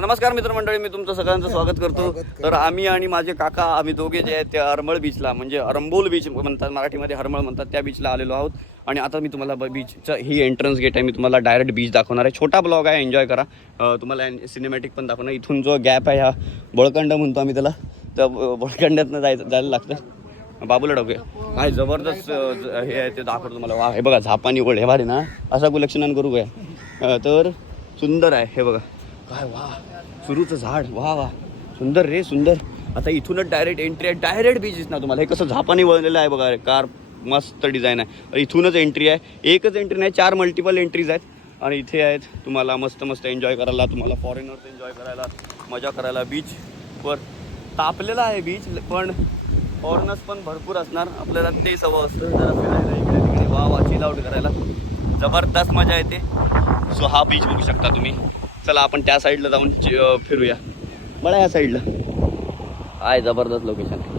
नमस्कार मित्रमंडळी, मी तुमचं सगळ्यांचं स्वागत करतो. तर आम्ही आणि माझे काका आम्ही दोघे जे आहेत ते हरमळ बीचला म्हणजे अरंबोल बीच म्हणतात, मराठीमध्ये हरमळ म्हणतात, त्या बीचला आलेलो आहोत. आणि आता मी तुम्हाला बीचचं ही एंट्रन्स गेट आहे, मी तुम्हाला डायरेक्ट बीच दाखवणार आहे. छोटा ब्लॉग आहे, एन्जॉय करा. तुम्हाला सिनेमॅटिक पण दाखवणार. इथून जो गॅप आहे हा बळकंड म्हणतो आम्ही त्याला, त्या बळकंड्यातनं जायला लागतं. बाबूला डावके काय जबरदस्त हे आहे ते दाखवतो तुम्हाला. वा, हे बघा झापानी वळ, हे भारी ना, असा गुलक्षणान करू काय. तर सुंदर आहे हे बघा, काय वा, सुरूचं झाड, वा वा, सुंदर रे सुंदर. आता इथूनच डायरेक्ट एंट्री आहे, डायरेक्ट बीच ना तुम्हाला. हे कसं झापानी वळलेलं आहे बघा, कार मस्त डिझाईन आहे. इथूनच एंट्री आहे, एकच एंट्री नाही, 4 मल्टिपल एंट्रीज आहेत. आणि इथे आहेत तुम्हाला मस्त मस्त एन्जॉय करायला, तुम्हाला फॉरेनर्स एन्जॉय करायला, मजा करायला. बीचवर तापलेला आहे बीच, पण फॉरेनर्स पण भरपूर असणार. आपल्याला ते सवय असतं जरा फिरायला, इकडे तिकडे वा वा चिल आउट करायला, जबरदस्त मजा येते. सो हा बीच बघू शकता तुम्ही. चला आपण त्या साईडला जाऊन फिरूया. बळा या साईडला काय जबरदस्त लोकेशन आहे.